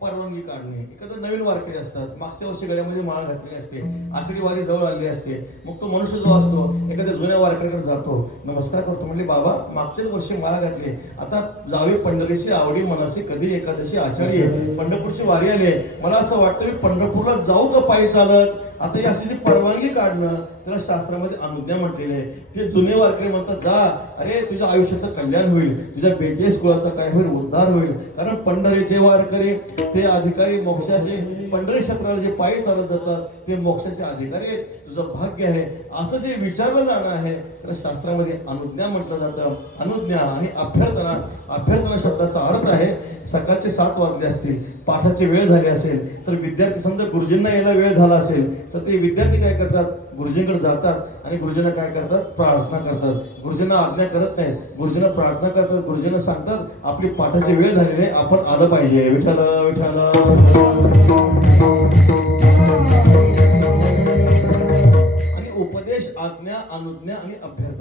परवानगी काढणे. एखादं नवीन वारकरी असतात. मागच्या वर्षी गळ्यामध्ये माळ घातलेली असते. आसरी वारी जवळ आलेली असते. मग तो मनुष्य जो असतो एखाद्या जुन्या वारकरीकडे जातो. नमस्कार करतो म्हणजे बाबा मागच्याच वर्षी माळ घातली आता जावे पंढरीशी आवडी मनाशी कधी एकादशी आषाढी पंढरपूरची वारी आली मला असं वाटतं मी पंढरपूरला जाऊ का पायी चालत? आता ही अशी परवानगी काढणं त्याला शास्त्रामध्ये अनुज्ञा म्हटलेली आहे. ते जुने वारकरी म्हणतात जा अरे तुझ्या आयुष्याचं कल्याण होईल तुझ्या बेचाळीस कुळाचा काय होईल उद्धार होईल. कारण पंढरीचे वारकरी ते अधिकारी मोक्षाचे पंढरी क्षेत्राला जे पायी चालत जातात ते मोक्षाचे अधिकारी आहेत. तुझं भाग्य आहे. असं जे विचारलं जाणं आहे त्याला शास्त्रामध्ये अनुज्ञा म्हटलं जातं. अनुज्ञा आणि अभ्यर्थना अभ्यर्थना शब्दाचा अर्थ आहे सकाळचे सात वाजले असतील. पाठाची वेळ झाली असेल तर विद्यार्थी समजा गुरुजींना यायला वेळ झाला असेल तर ते विद्यार्थी काय करतात? गुरुजींकडे जातात आणि गुरुजींना काय करतात? प्रार्थना करतात. गुरुजींना आज्ञा करत नाही गुरुजींना प्रार्थना करतात गुरुजींना सांगतात आपली पाठाची वेळ झालेली आहे आपण आलं पाहिजे. विठाल आणि उपदेश आज्ञा अनुज्ञा आणि अभ्यास.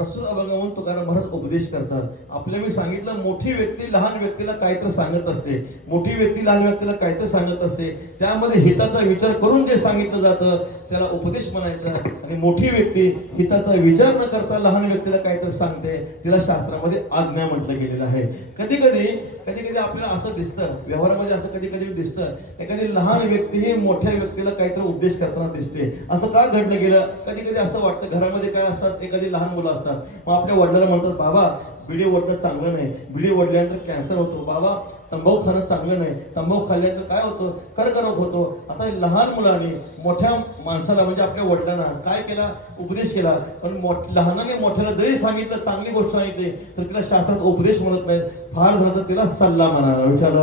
प्रस्तुत अभंगावरून तुकाराम महाराज उपदेश करतात. आपल्या मी सांगितलं मोठी व्यक्ती लहान व्यक्तीला काहीतरी सांगत असते. मोठी व्यक्ती लहान व्यक्तीला काहीतरी सांगत असते. त्यामध्ये हिताचा विचार करून जे सांगितलं जातं त्याला उपदेश म्हणायचा आणि मोठी व्यक्ती हिताचा विचार न करता लहान व्यक्तीला काहीतरी सांगते तिला शास्त्रामध्ये आज्ञा म्हटलं गेलेलं आहे. कधी कधी कधी कधी आपल्याला असं दिसतं व्यवहारामध्ये असं कधी कधी दिसतं एखादी लहान व्यक्ती ही मोठ्या व्यक्तीला काहीतरी उपदेश करताना दिसते. असं का घडलं गेलं? कधी कधी असं वाटतं घरामध्ये काय असतात एखादी लहान मुलं असतात. मग आपल्या वडिलांना म्हणतात बाबा बिडी ओढणं चांगलं नाही. बिडी ओढल्यानंतर कॅन्सर होतो. बाबा तंबाखू खाणं चांगलं नाही. तंबाखू खाल्ल्यानंतर काय होतं? कर्करोग होतो. आता लहान मुलांनी मोठ्या माणसाला म्हणजे आपल्या वडिलांना काय केला? उपदेश केला. पण मोठ लहानाने मोठ्याला जरी सांगितलं चांगली गोष्ट सांगितली तर तिला शास्त्रात उपदेश म्हणत नाही फार झालं तर तिला सल्ला म्हणा. विचार.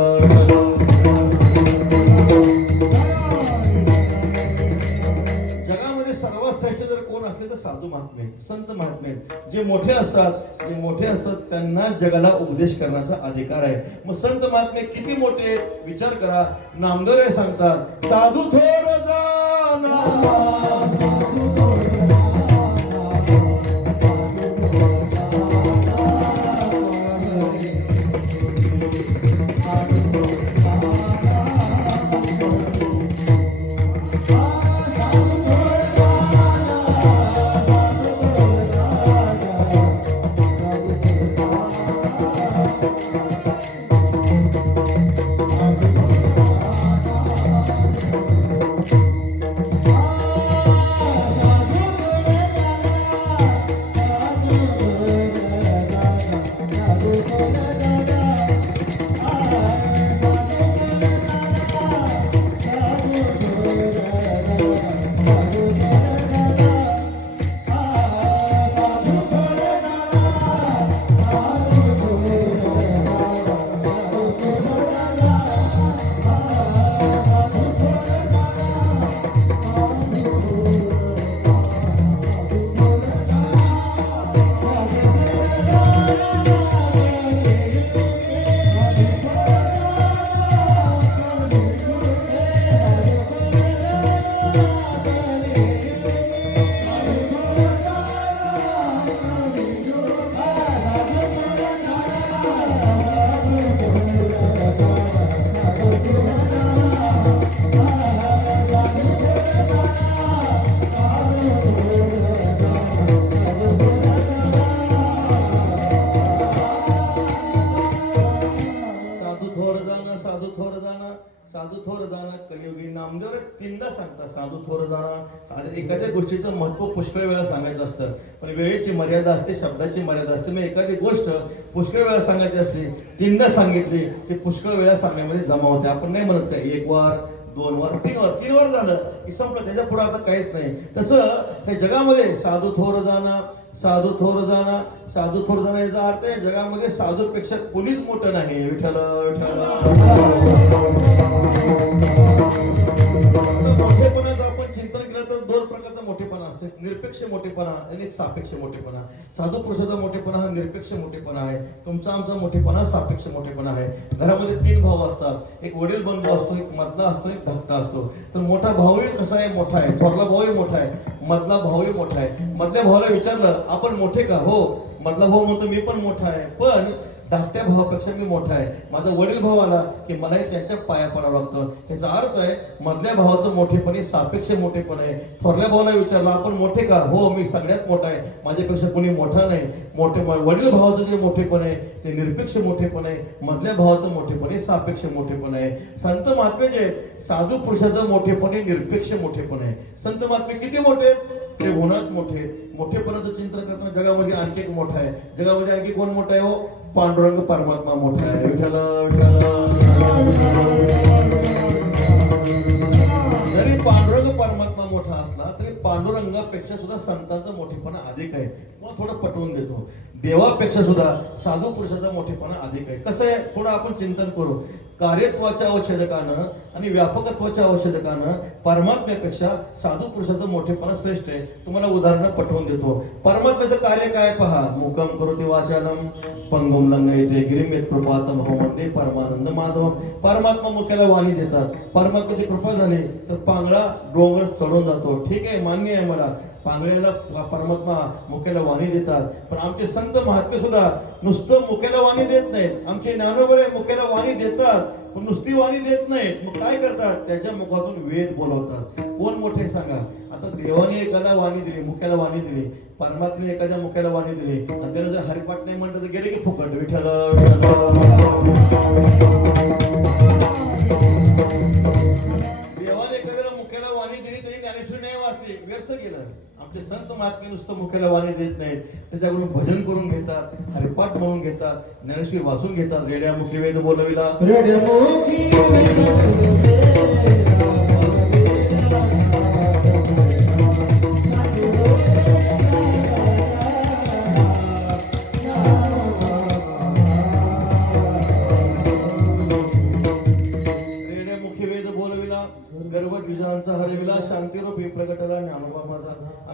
असले तर साधू महात्मे आहेत, संत महात्मे आहेत. जे मोठे असतात जे मोठे असतात त्यांना जगाला उपदेश करण्याचा अधिकार आहे. मग संत महात्मे किती मोठे? विचार करा. नामदेव सांगतात साधू थोर जाना. साधू थोर जाणं कलियुगी नामदेव तीनदा सांगतात साधू थोर जाणं एखाद्या गोष्टीचं महत्त्व पुष्कळ वेळा सांगायचं असतं पण वेळेची मर्यादा असते शब्दाची मर्यादा असते. मग एखादी गोष्ट पुष्कळ वेळा सांगायची असली तीनदा सांगितली ती पुष्कळ वेळा सांगण्यामध्ये जमा होते. आपण नाही म्हणत काय एक वार दोन वर तीन वर तीन वर झालं की संपलं. त्याच्या पुढे आता काहीच नाही. तसं हे जगामध्ये साधू थोर जाणं साधू थोर जाणं साधू थोर जाणं याचा अर्थ आहे जगामध्ये साधूपेक्षा कोणीच मोठं नाही. विठ्ठल विठ्ठल. निरपेक्ष मोठेपणा आणि एक सापेक्ष मोठेपणा. साधू पुरुषाचा मोठेपणा हा निरपेक्ष मोठेपणा आहे. तुमचा आमचा मोठेपणा सापेक्ष मोठेपणा आहे. घरामध्ये तीन भाऊ असतात. एक वडील बंधू असतो एक मधला असतो एक धाकटा असतो. तर मोठा भाऊही कसा आहे? मोठा आहे. थोरला भाऊही मोठा आहे. मधला भाऊही मोठा आहे. मधल्या भावाला विचारलं आपण मोठे का? हो. मधला भाऊ म्हणतो मी पण मोठा आहे. पण धाकट्या भावापेक्षा मी मोठा आहे. माझा वडील भाऊ आला की मलाही त्यांच्या पाया पडावं लागतं. याचा अर्थ आहे मधल्या भावाचं मोठेपणे सापेक्ष मोठेपण आहे. थोरल्या भावाला विचारलं आपण मोठे का? हो मी सगळ्यात मोठा आहे. माझ्यापेक्षा कोणी मोठा नाही. मोठे वडील भावाचं जे मोठेपण आहे ते निरपेक्ष मोठेपण आहे. मधल्या भावाचं मोठेपण आहे सापेक्ष मोठेपण आहे. संत महात्मे जे साधू पुरुषाचं मोठेपणे निरपेक्ष मोठेपण आहे. संत महात्मे किती मोठे आहेत? ते होणार मोठे. मोठेपणाचं चिंतन करताना जगामध्ये आणखी एक मोठा आहे. जगामध्ये आणखी कोण मोठा आहे हो? पांडुरंग परमात्मा मोठा आहे. विठ्ठल. जरी पांडुरंग परमात्मा मोठा असला तरी पांडुरंगापेक्षा सुद्धा संतांचा मोठेपणा अधिक आहे. मला थोडं पटवून देतो. देवापेक्षा सुद्धा साधू पुरुषाचा मोठेपणा अधिक आहे. कसं आहे? थोडं आपण चिंतन करू. कार्यत्वाच्या अवच्छेदकानं आणि व्यापकत्वाच्या अवच्छेदकानं परमात्म्यापेक्षा साधू पुरुषाचं मोठेपणा श्रेष्ठ आहे. तुम्हाला उदाहरणं पटवून देतो. परमात्म्याचं कार्य काय? पहा. मुकम करोति वाचानम पंगुम लंगयते गिरिमेत कृपातम हो वंदे परमानंद माधव परमात्मा मुख्याला वाणी देतात. परमात्म्याची कृपा झाली तर पांगळा डोंगर चढून जातो. ठीक आहे? मान्य आहे मला. पांगळ्याला परमात्मा मुख्याला वाणी देतात. पण आमचे संत महात्मे सुद्धा नुसतं मुख्याला वाणी देत नाहीत. आमचे ज्ञानोबरे मुख्याला वाणी देतात पण नुसती वाणी देत नाहीत. मग काय करतात? त्याच्या मुखातून वेद बोलवतात. कोण मोठे सांगा? आता देवाने एकाला वाणी दिली मुख्याला वाणी दिली. परमात्मे एखाद्या मुख्याला वाणी दिली. आणि त्याला जर हरिपाठ नाही म्हणलं तर गेले की फुकट. विठ्ठल विठ्ठल. ज्ञानेश्वरी नाही वाचली व्यर्थ गेलं. आमचे संत महात्मे नुसतं मुख्याला वाणी देत नाहीत. त्याच्याकडून भजन करून घेतात हरिपाठ म्हणून घेतात ज्ञानेश्वरी वाचून घेतात रेड्या मुखी वेद बोलविला.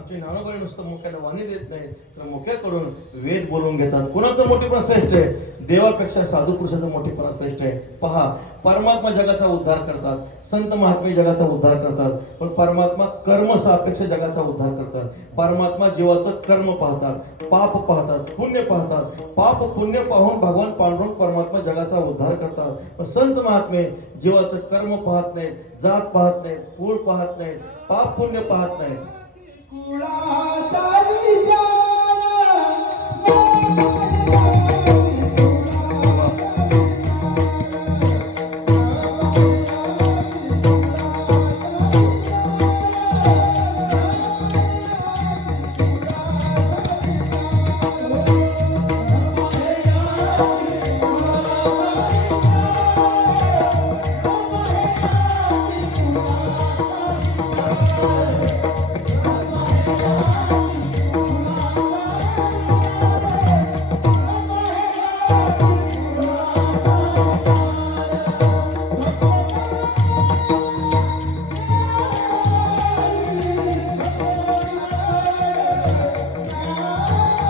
आमचे नानोबाई नुसतं मोक्याला वाणी देत नाही. तर मोक्याकडून वेद बोलवून घेतात. कोणाचं मोठेपणा श्रेष्ठ आहे? देवापेक्षा साधू पुरुषाचं मोठेपणा श्रेष्ठ आहे. पहा परमात्मा जगाचा उद्धार करतात. संत महात्मे जगाचा उद्धार करतात. पण परमात्मा कर्म सापेक्ष जगाचा उद्धार करतात. परमात्मा जीवाचं कर्म पाहतात. पाप पाहतात. पुण्य पाहतात. पाप पुण्य पाहून भगवान पांडुरंग परमात्मा जगाचा उद्धार करतात. पण संत महात्मे जीवाचं कर्म पाहत नाहीत जात पाहत नाहीत कुळ पाहत नाहीत पाप पुण्य पाहत नाहीत. न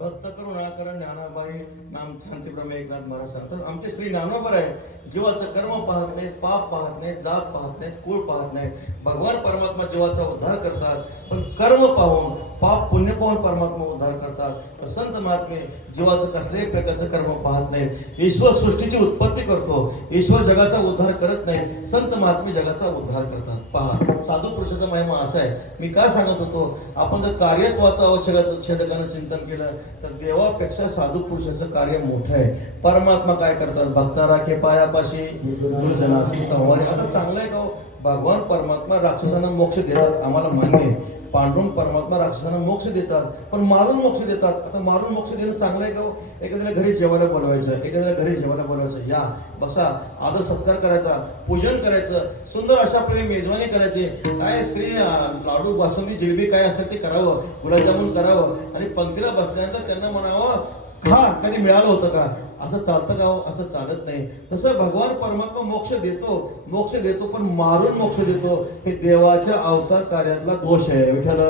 भक्त करुणाकर ज्ञानाबाई नाम शांतीप्रमे एकनाथ महाराज सांगतात आमचे श्री ज्ञानोबर आहे. जीवाचं कर्म पाहत नाहीत पाप पाहत नाहीत जात पाहत नाहीत कुळ पाहत नाहीत. भगवान परमात्मा जीवाचा उद्धार करतात पण कर्म पाहून पाप पुण्य पाहून परमात्मा उद्धार करतात. संत महात्मे जीवाचं कसल्याही प्रकारचं कर्म पाहत नाहीत. ईश्वर सृष्टीची उत्पत्ती करतो. ईश्वर जगाचा उद्धार करत नाही. संत महात्मे जगाचा उद्धार करतात. पहा साधू पुरुषाचा महिमा असा आहे. मी काय सांगत होतो? आपण जर कार्यत्वाचं अवच्छेद छेदकानं चिंतन केलं तर देवापेक्षा साधू पुरुषाचं कार्य मोठं आहे. परमात्मा काय करतात? भक्ता राखे पायापाशी दुर्जनाशी संवारी आता चांगलं आहे का हो? भगवान परमात्मा राक्षसांना मोक्ष देतात आम्हाला मान्य आहे. पांडुरंग परमात्मा राक्षसांना मोक्ष देतात पण मारून मोक्ष देतात. आता मारून मोक्ष देणं चांगलं आहे का हो? एखाद्याला घरी जेवायला बोलवायचं एखाद्याला घरी जेवायला बोलवायचं. या बसा आदर सत्कार करायचा पूजन करायचं सुंदर अशा प्रकारे मेजवानी करायची. काय स्त्री लाडू बासुंदी जिलेबी काय असेल ते करावं गुलाबजामुन करावं. आणि पंक्तीला बसल्यानंतर त्यांना म्हणावं खा कधी मिळालं होतं का? असं चालतं का हो? असं चालत नाही. तसं भगवान परमात्मा मोक्ष देतो. मोक्ष देतो पण मारून मोक्ष देतो. हे देवाच्या अवतार कार्यातला दोष आहे. विठ्ठल.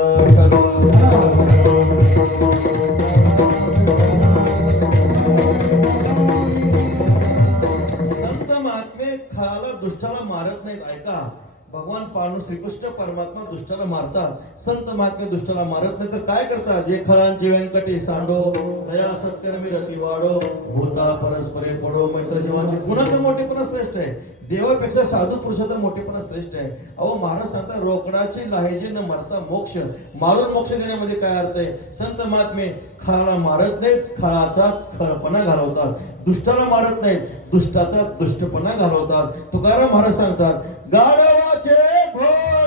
संत महात्मे खाला दुष्टाला मारत नाहीत. ऐका. भगवान पांडू श्रीकृष्ण परमात्मा दुष्टाला मारतात संत महात्मे दुष्टाला मारत नाही तर काय करतात? जे खळांचे व्यंकटी सांडो दया सत्यरमी रती वाढो भूता परस्परे पडो मैत्र जीवांचे कुणाचं मोठेपणा श्रेष्ठ आहे? देवापेक्षा साधू पुरुषाचा मोठेपणा श्रेष्ठ आहे. अहो महाराज सांगता रोकडाचे लाहेजे न मरता मोक्ष. मारून मोक्ष देण्यामध्ये काय अर्थ आहे? संत महात्मे खळाला मारत नाहीत खळाचा खळपणा घालवतात. दुष्टाला मारत नाहीत दुष्टाचा दुष्टपणा घालवतात. तुकाराम महाराज सांगतात गाढवाचे घोडे